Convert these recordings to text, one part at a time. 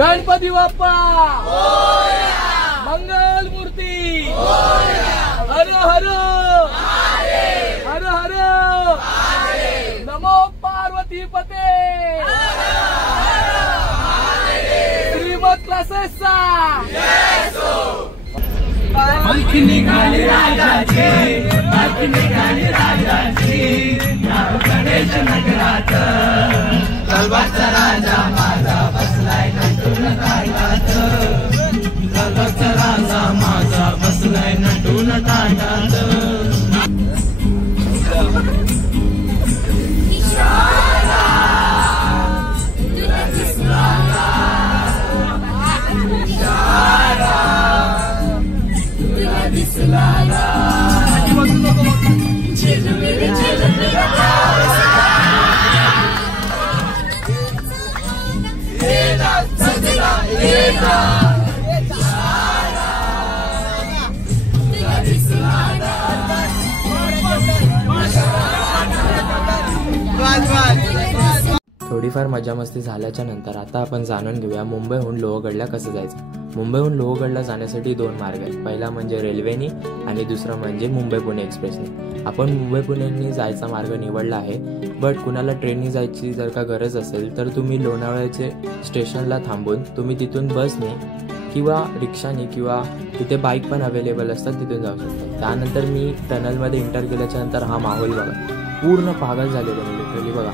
गणपती बाप्पा मंगल मूर्ती हर हर हर हर नमो पार्वती पते श्रीमद क्लासेसचा आणखी निघाली राजाची गणेश नगरात गलबाचा राजा माझा बसलाय नटून ताटात गलबाचा राजा माझा बसलाय नटून ताटात थोडीफार मजा मस्ती झाल्याच्या नंतर आता आपण जाणून घेऊया मुंबईहून लोहगडला कसं जायचं। मुंबईहून लोहगडला जाण्यासाठी दोन मार्ग आहेत, पहिला म्हणजे रेल्वेने आणि दुसरा म्हणजे मुंबई पुणे एक्सप्रेसने। आपण मुंबई पुणेने जायचा मार्ग निवडला आहे, बट कुणाला ट्रेनने जायची जर का गरज असेल तर तुम्ही लोणावळ्याचे स्टेशनला थांबून तुम्ही तिथून बसने किंवा रिक्षाने किंवा तिथे बाईक पण अवेलेबल असतात, तिथून जाऊ शकता। त्यानंतर मी टनलमध्ये एंटर केल्याच्या नंतर हा माहोल बघा, पूर्ण पागल झालेलो मी लिटरली बघा।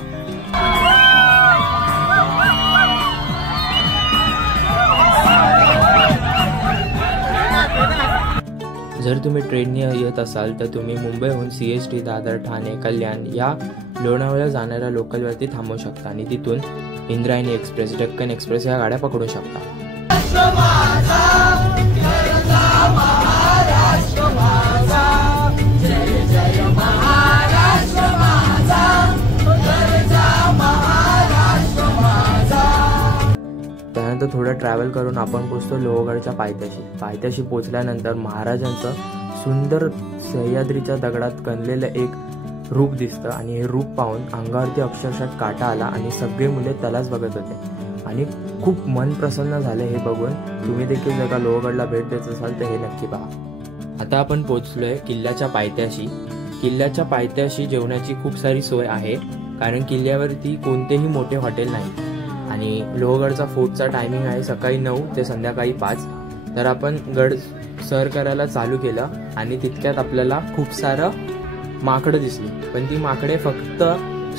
जर तुम्ही ट्रेनने येत असाल तर तुम्ही मुंबईहून CST, दादर, ठाणे, कल्याण या लोणावळ्या जाणाऱ्या लोकलवरती थांबू शकता आणि तिथून इंद्रायणी एक्सप्रेस, डेक्कन एक्सप्रेस या गाड्या पकडू शकता। त्यानंतर थोडं ट्रॅव्हल करून आपण पोहोचतो लोहगडच्या पायथ्याशी पोहोचल्यानंतर महाराजांचं सुंदर सह्याद्रीच्या दगडात कणलेलं एक रूप दिसतं आणि हे रूप पाहून अंगावरती अक्षरशः काटा आला आणि सगळे मुले त्यालाच बघत होते आणि खूप मन प्रसन्न झाले हे बघून। तुम्ही देखील जर का लोहगडला भेट देत असाल तर हे नक्की पहा। आता आपण पोहोचलोय किल्ल्याच्या पायथ्याशी। किल्ल्याच्या पायथ्याशी जेवणाची खूप सारी सोय आहे, कारण किल्ल्यावरती कोणतेही मोठे हॉटेल नाही आणि लोहगडचा फोर्टचा टायमिंग आहे सकाळी 9 ते संध्याकाळी 5। तर आपण गड सर करायला चालू केलं आणि तितक्यात आपल्याला खूप सारं माकडं दिसली, पण ती माकडे फक्त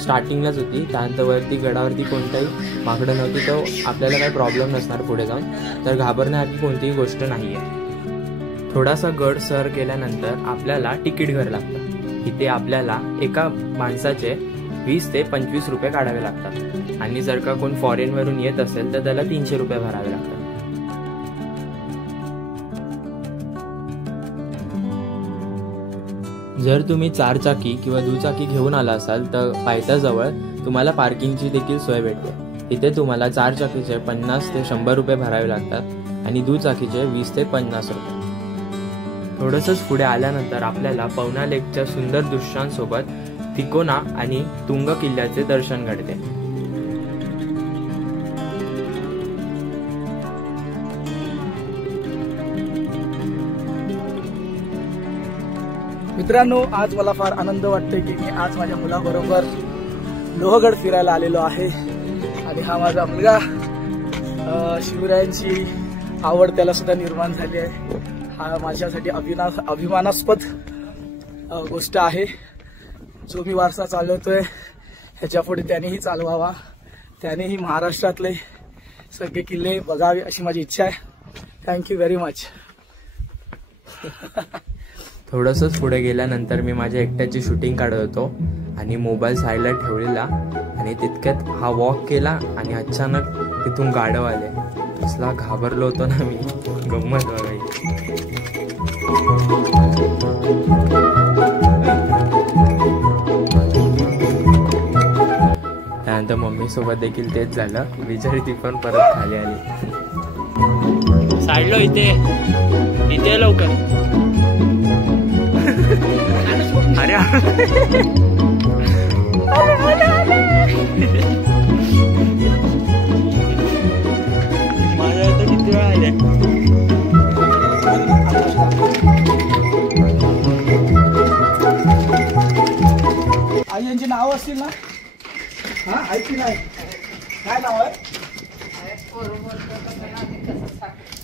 स्टार्टिंगलाच होती, त्यानंतर वरती गडावरती कोणताही माकडं नव्हती, तर आपल्याला काही प्रॉब्लेम नसणार पुढे जाऊन, तर घाबरण्यासारखी कोणतीही गोष्ट नाही आहे। थोडासा गड सर केल्यानंतर आपल्याला तिकीट घर लागतं। इथे आपल्याला एका माणसाचे 20 ते 25 रुपये काढावे लागतात आणि जर का कोण फॉरेनवरून येत असेल तर त्याला 300 रुपये भरावे लागतात। जर तुम्ही 4 चाकी किंवा दुचाकी घेऊन आला असाल तर पायथ्याजवळ तुम्हाला पार्किंगची देखील सोय भेटते। इथे तुम्हाला 4 चाकीचे 50 ते 100 रुपये भरावे लागतात आणि दुचाकीचे 20 ते 50 रुपये। थोडंसंच पुढे आल्यानंतर आपल्याला पवना लेकच्या सुंदर दृश्यांसोबत तिकोना आणि तुंग किल्ल्याचे दर्शन घडते। मित्रांनो, आज मला फार आनंद वाटतोय की मी आज माझ्या मुलाबरोबर लोहगड फिरायला आलेलो आहे आणि हा माझा मुलगा शिवरायांची आवड त्याला सुद्धा निर्माण झाली आहे। हा माझ्यासाठी अभिमानास्पद गोष्ट आहे। जो मी वारसा चालवतोय ह्याच्या पुढे त्यानेही चालवावा, त्यानेही महाराष्ट्रातले सगळे किल्ले बघावे अशी माझी इच्छा आहे। Thank you very much. थोडंसंच पुढे गेल्यानंतर मी माझ्या एकट्याची शूटिंग काढत होतो आणि मोबाईल साईडला ठेवलेला आणि तितक्यात हा वॉक केला आणि अचानक तिथून गाढव आले। असला घाबरलो होतो ना मी, गंमत बघायची। त्यानंतर मम्मी सोबत देखील तेच झालं, बिचारी ती पण परत खाली आली। साईडला इथे लवकर। अरे किती वेळा आले? आई यांची नाव असतील ना? हा ऐक नाही, काय नाव आहे?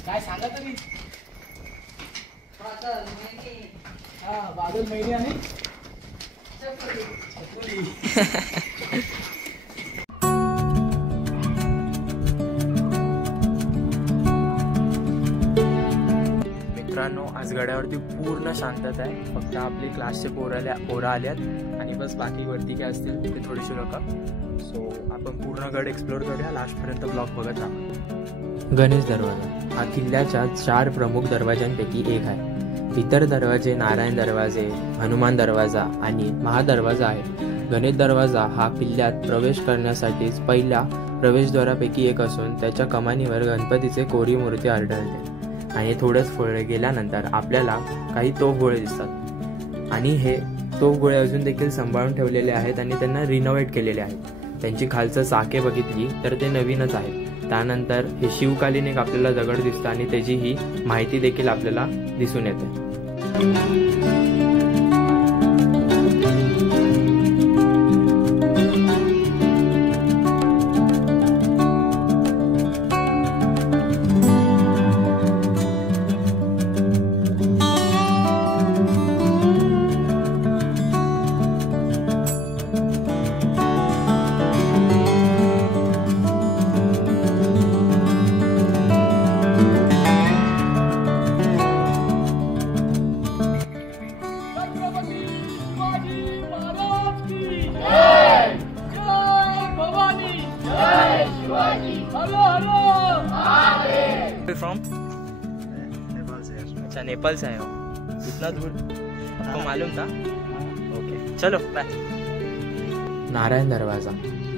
काय सांगा तरी. हा बादल महिने आणि मित्रांनो, आज गड्यावरती पूर्ण शांतता आहे. फक्त आपले क्लासचे पोरं आल्यात आणि बस बाकी वरती काय असतील ते थोडीशी लोक. सो आपण पूर्ण गड एक्सप्लोर करूया. लास्टपर्यंत ब्लॉग बघत राहा. गणेश दरवाजा हा किल्ल्याच्या 4 प्रमुख दरवाजांपैकी एक आहे. इतर दरवाजे नारायण दरवाजे, हनुमान दरवाजा आणि महादरवाजा आहे. गणेश दरवाजा हा किल्ल्यात प्रवेश करण्यासाठीच पहिल्या प्रवेशद्वारापैकी एक असून त्याच्या कमानीवर गणपतीचे कोरी मूर्ती आढळते. आणि थोडंच पुढे गेल्यानंतर आपल्याला काही तोफगोळे दिसतात आणि हे तोफगोळे अजून देखील सांभाळून ठेवलेले आहेत आणि त्यांना रिनोव्हेट केलेले आहेत. त्यांची खालचं चाके बघितली तर ते नवीनच आहेत. त्यानंतर हे शिवकालीन एक आपल्याला दगड दिसतं आणि त्याची ही माहिती देखील आपल्याला दिसून येते. फ्रॉम अच्छा नेपाल से आए हो, इतना दूर आपको मालूम था? ओके चलो बाय. नारायण दरवाजा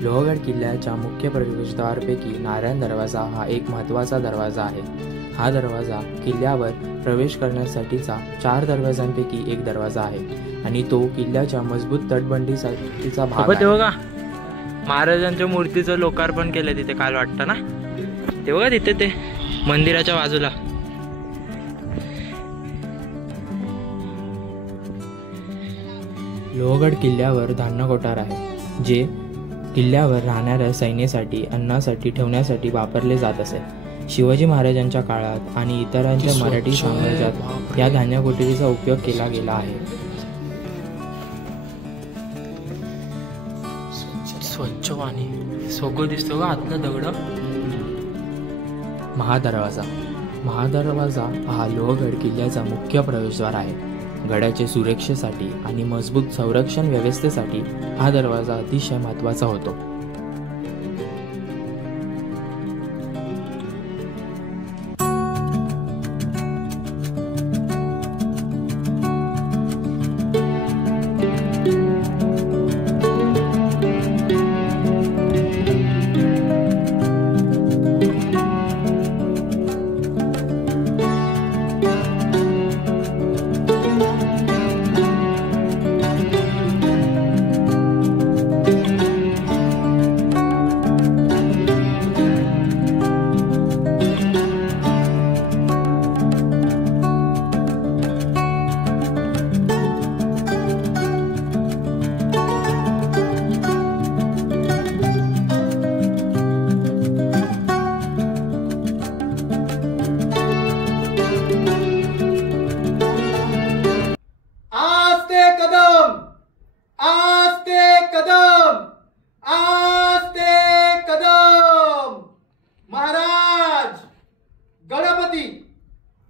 लोहगड किल्ल्याच्या मुख्य प्रवेशद्वारापैकी नारायण दरवाजा हा एक महत्त्वाचा दरवाजा आहे. हा दरवाजा किल्ल्यावर प्रवेश करण्यासाठीचा 4 दरवाजांपैकी एक दरवाजा आहे आणि तो किल्ल्याच्या मजबूत तटबंदीसाठीचा भाग आहे. महाराजांच्या मूर्तीचं लोकार्पण केलं तिथे काल वाटतं ना, ते बघा तिथे ते मंदिराच्या बाजूला. लोहगड किल्ल्यावर धान्य कोठार आहे जे किल्ल्यावर राहणाऱ्या सैन्यासाठी अन्नासाठी ठेवण्यासाठी वापरले जात असे. शिवाजी महाराजांच्या काळात आणि इतरांच्या मराठी साम्राज्यात या धान्य कोठडीचा उपयोग केला गेला आहे. स्वच्छ पाणी सोगो दिसतो का आतलं दगड. महादरवाजा हा लोहगड किल्ल्याचा मुख्य प्रवेशद्वार आहे. गडाच्या सुरक्षेसाठी आणि मजबूत संरक्षण व्यवस्थेसाठी हा दरवाजा अतिशय महत्त्वाचा होतो.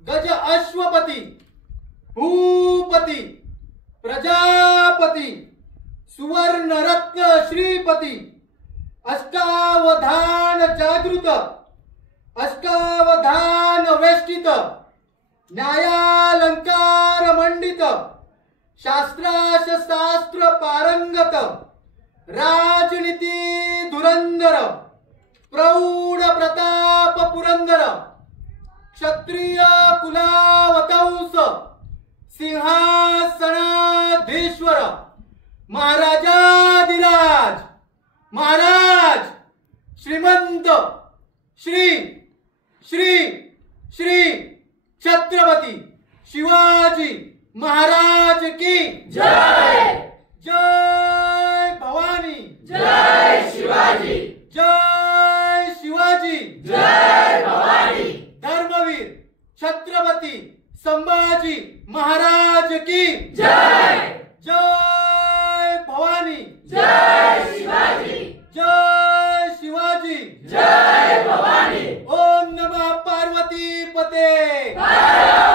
गज अश्वपती भूपती प्रजापती सुवर्ण रत्न श्रीपती अष्टावधान जागृत अष्टावधान वेष्टित न्यायालंकार मंडित शास्त्राश शास्त्र पारंगत राजनीती धुरंधर प्रौढ प्रताप पुरंदर क्षत्रिय कुलावतंस सिंहासनाधीश्वर महाराजाधिराज महाराज श्रीमंत श्री श्री श्री छत्रपती शिवाजी महाराज की जय। जय भवानी, जय शिवाजी, जय शिवाजी, जय भवानी। धर्मवीर छत्रपती संभाजी महाराज की जय। जय भवानी, जय शिवाजी, जय शिवाजी, जय भवानी। ओम नमः पार्वती पते, हर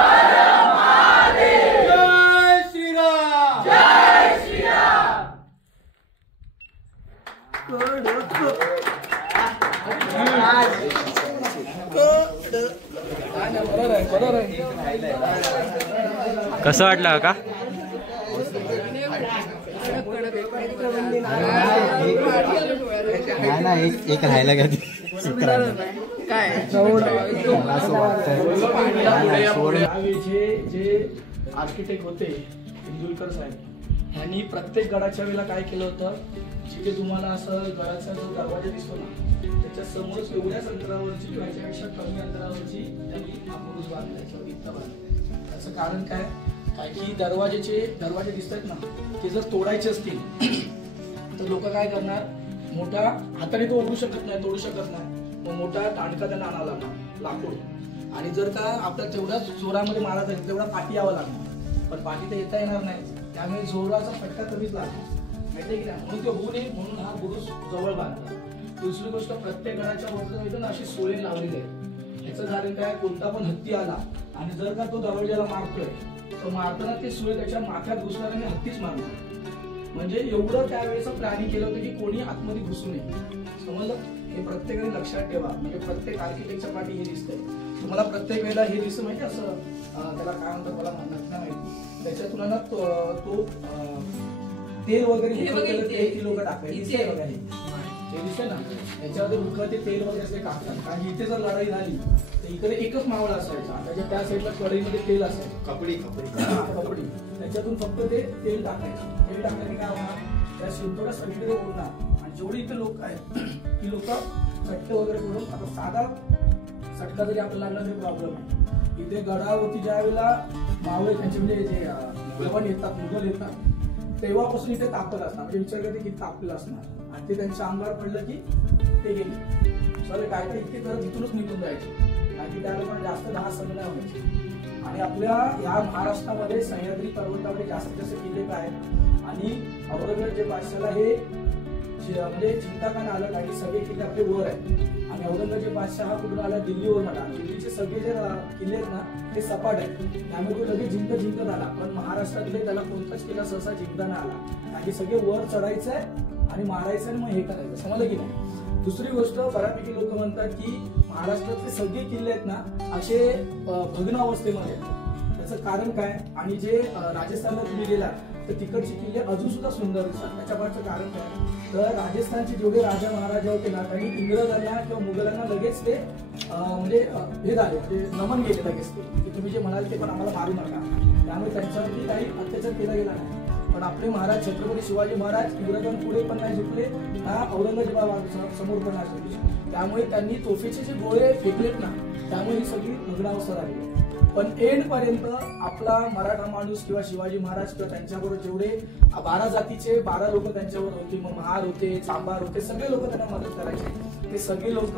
हर महादेव। जय श्रीराम, जय श्रीराम। बरोबर आहे। कसं वाटलं का? नाही एक राहायला घ्या जे आर्किटेक्ट होते इंदुलकर साहेब यांनी प्रत्येक गडाच्या वेळेला काय केलं होतं, जिथे तुम्हाला असं गडाचा जो दरवाजा दिसतो ना त्याच्या समोरच एवढ्याच अंतरावरची किंवा याच्यापेक्षा कमी अंतरावरची त्यांनी हा बुरुज बांधला किंवा इथं बांधला. त्याचं कारण काय की दरवाजे दिसत आहेत ना ते जर तोडायचे असतील तर लोक काय करणार, मोठा हाताने तो ओढू शकत नाही, तोडू शकत नाही, मग मोठा टाणका त्यांना आणावा लागणार लाकूड. आणि जर का आपल्याला तेवढ्याच जोरामध्ये मारा जाईल तेवढा पाठी यावं लागणार, पण पाठी तर येता येणार नाही, त्यामुळे जोराचा फटका कमीच लागणार माहिती की नाही. म्हणून ते होऊ नये म्हणून हा बुरुज जवळ बांधला. दुसरी गोष्ट, प्रत्येक गडाच्या वरती अशी सोळे लावलेली आहे. याचं कारण काय, कोणता पण हत्ती आला आणि जर का तो दरवाजाला मारतोय तर मारताना ते सुळे त्याच्या माथ्यात घुसणार आणि हत्तीच मारणार. म्हणजे एवढं त्यावेळेचं प्लॅनिंग केलं होतं की कोणी आतमध्ये घुसू नये. समजलं, हे प्रत्येकाने लक्षात ठेवा. म्हणजे प्रत्येक आर्किटेक्टच्या पाठी हे दिसतंय. तुम्हाला प्रत्येक वेळेला हे दिसतं माहिती असं त्याला काय म्हणतात मला म्हणत नाही माहिती, त्याच्यातून ना तो तेल वगैरे ते लोक टाकायचे बघा, हे दिसतंय ना याच्यामध्ये मुख्य ते तेल वगैरे असे टाकतात. कारण इथे जर लढाई झाली तर इकडे एकच मावळा असायचा, त्याच्या त्या साईडला कढईमध्ये तेल असायचं, कपडी त्याच्यातून फक्त ते तेल टाकायचं. तेल टाकल्याने काय होणार, त्या शिंतोड्या सगळीकडे उडणार आणि जेवढी इथे लोक आहेत ती लोक चटके वगैरे करून, आता साधा चटका जरी आपल्याला लागला तरी प्रॉब्लेम आहे. इथे गडावरती ज्या वेळेला मावळे त्यांचे म्हणजे जे मुघल येतात तेव्हापासून इथे तापत असणार. म्हणजे विचार करते किती तापलेलं असणार आणि ते त्यांच्या अंगावर पडलं की ते गेले. सॉरी काय काय इतके तर तिथूनच निघून जायचे, कारण की त्या लोकांना जास्त दहा सण नाही व्हायचे. आणि आपल्या या महाराष्ट्रामध्ये सह्याद्री पर्वतामध्ये जास्तीत जास्त किल्ले काय आहेत आणि औरंगजेब बादशाला हे म्हणजे चिंता का नाही आलं, काही सगळे किल्ले आपले वर आहेत. आणि औरंगजेब बादशाह हा कुठून आला, दिल्लीवरून आला. दिल्लीचे सगळे जे किल्ले आहेत ना ते सपाट आहेत, त्यामुळे तो लगेच जिंकत आला. पण महाराष्ट्रातले त्याला कोणताच किल्ला सहसा जिंकता नाही आला, कारण की सगळे वर चढायचंय आणि मारायचं आणि मग हे करायचं. समजलं की नाही. दुसरी गोष्ट, बऱ्यापैकी लोक म्हणतात की महाराष्ट्रातले सगळे किल्ले आहेत ना असे भग्न अवस्थेमध्ये आहेत. त्याचं कारण काय, आणि जे राजस्थानला तुम्ही गेलात तर तिकडचे किल्ले अजून सुद्धा सुंदर दिसतात. त्याच्या पाठचं कारण काय, तर राजस्थानचे जेवढे राजा महाराजा होते ना त्यांनी इंग्रजांना किंवा मुघलांना लगेच ते म्हणजे हे झाले, म्हणजे नमन केले लगेच ते की तुम्ही जे म्हणाल ते पण आम्हाला मारू नका. त्यामुळे त्यांच्यावरती काही अत्याचार केला गेला नाही. पण आपले महाराज छत्रपती शिवाजी महाराज इंग्रजांपुढे पण नाही झुकले ना औरंगजेबासमोर पण नाही झुकले. त्यामुळे त्यांनी तोफेचे जे गोळे फेकलेत ना त्यामुळे ही सगळी भग्नावस्था झाली. पण एंड पर्यंत आपला मराठा माणूस किंवा शिवाजी महाराज किंवा त्यांच्याबरोबर जेवढे 12 जातीचे 12 लोक त्यांच्यावर होते, मग महार होते, चांभार होते, सगळे लोक त्यांना मदत करायचे. ते सगळे लोक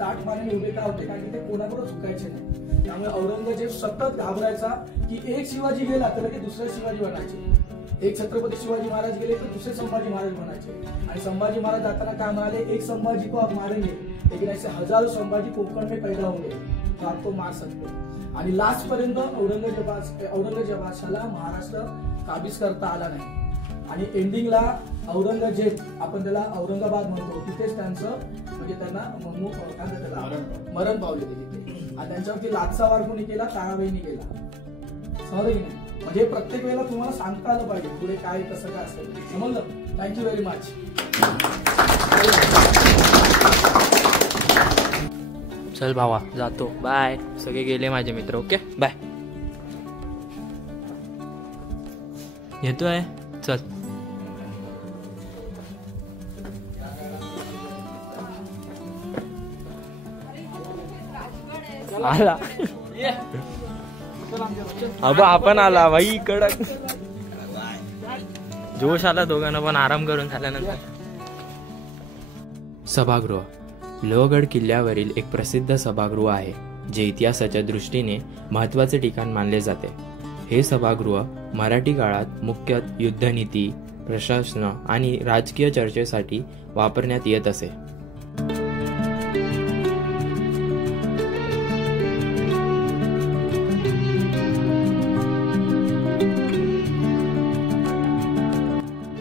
ताट पाण्याने उभे का होते, कारण की ते कोणाबरोबर झुकायचे नाही. त्यामुळे औरंगजेब सतत घाबरायचा की एक शिवाजी गेला तर लगेच दुसरा शिवाजी बनायचे, एक छत्रपती शिवाजी महाराज गेले तर दुसरे संभाजी महाराज म्हणायचे. आणि संभाजी महाराज जाताना काय म्हणाले, एक संभाजी को आप मारेंगे लेकिन ऐसे हजारो संभाजी कोकण में पैदा होंगे तो आपको मार सकते. आणि लास्ट पर्यंत औरंगजेबाला महाराष्ट्र काबीज करता आला नाही. आणि एंडिंगला औरंगजेब, आपण त्याला औरंगाबाद म्हणतो, तिथेच त्यांचं म्हणजे त्यांना मरण पावले तिथे. आणि त्यांच्यावरती लाचचा वार कोणी केला, ताराबाईंनी केला. समजलं की नाही. म्हणजे प्रत्येक वेळेला तुम्हाला सांगता आलं पाहिजे पुढे काय कसं काय असेल. समजलं. Thank you very much. चल भावा जातो, बाय. सगळे गेले माझे मित्र. Okay bye. येतोय, चल. आला अब आपण आला भाई कडक जोश आला दोघांना पण आराम करून झाल्यानंतर. सभागृह लोहगड किल्ल्यावरील एक प्रसिद्ध सभागृह आहे जे इतिहासाच्या दृष्टीने महत्त्वाचे ठिकाण मानले जाते. हे सभागृह मराठी काळात मुख्यतः युद्धनीती, प्रशासन आणि राजकीय चर्चेसाठी वापरण्यात येत असे.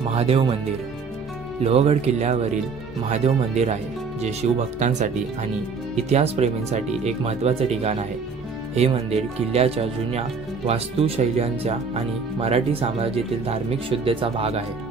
महादेव मंदिर लोहगड किल्ल्यावरील महादेव मंदिर आहे जे शिवभक्तांसाठी आणि इतिहासप्रेमींसाठी एक महत्त्वाचे ठिकाण आहे. हे मंदिर किल्ल्याच्या जुन्या वास्तुशैल्यांच्या आणि मराठी साम्राज्यातील धार्मिक शुद्धेचा भाग आहे.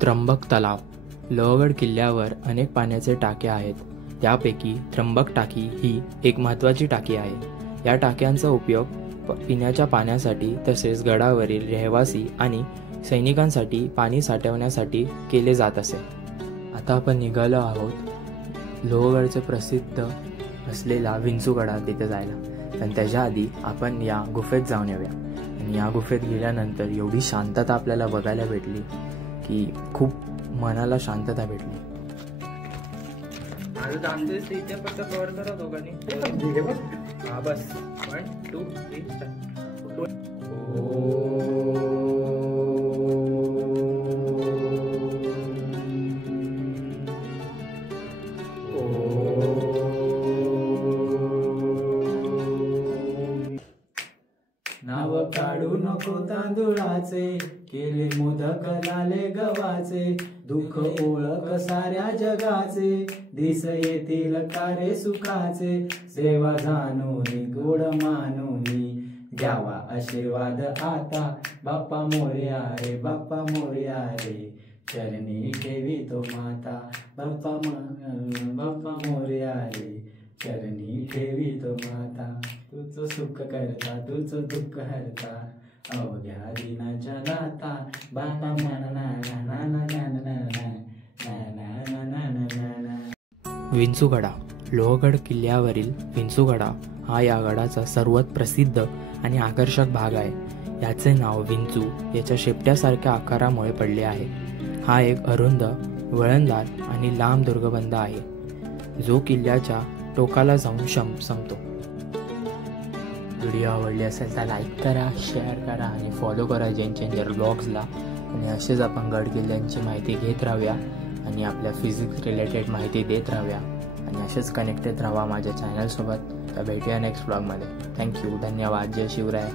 त्र्यंबक तलाव लोहगड किल्ल्यावर अनेक पाण्याचे टाके आहेत. त्यापैकी त्र्यंबक टाकी ही एक महत्त्वाची टाकी आहे. या टाक्यांचा उपयोग पिण्याच्या पाण्यासाठी तसेच गडावरील रहिवासी आणि सैनिकांसाठी पाणी साठवण्यासाठी केले जात असे. आता आपण निघालो आहोत लोहगडचे प्रसिद्ध असलेला विंचूगडा तिथे जायला. पण त्याच्या आधी आपण या गुफेत जाऊन येऊया. आणि या गुफेत गेल्यानंतर एवढी शांतता आपल्याला बघायला भेटली की खूप मनाला शांतता भेटली. इथे फक्त कव्हर करा दोघांनी. हा बस 1 2 3 नाव काढू नको तांदुळाचे, केले मोदक लाले गव्हाचे, दुःख ओळख साऱ्या जगाचे, दिस येतील कारे सुखाचे, सेवा जाणूनी गोड मानूनी, द्यावा आशीर्वाद आता, बाप्पा मोरया रे बाप्पा मोरया रे, चरणी ठेवी तो माता, बाप्पा मोरया रे, चरणी ठेवी तो माता, तुझं सुख करता तुझं दुःख हरता, अवघ्या दिनाच्या दाता, बाप्पा विंचूगडा लोहगड किल्ल्यावरील विंचूगडा हा या गडाचा सर्वात प्रसिद्ध आणि आकर्षक भाग आहे. याचे नाव विंचू याच्या शेपट्यासारख्या आकारामुळे पडले आहे. हा एक अरुंद, वळणदार आणि लांब दुर्गबंध आहे जो किल्ल्याच्या टोकाला जाऊन संपतो. व्हिडिओ आवडली असेल तर लाईक करा, शेअर करा आणि फॉलो करा जैन चेंजर ब्लॉग्सला. आणि असेच आपण गड किल्ल्यांची माहिती घेत राहूया आणि आपल्या फिजिक्स रिलेटेड माहिती देत राहूया आणि असेच कनेक्टेड राहा माझ्या चॅनलसोबत. तर भेटूया नेक्स्ट ब्लॉगमध्ये. थँक्यू, धन्यवाद, जय शिवराय.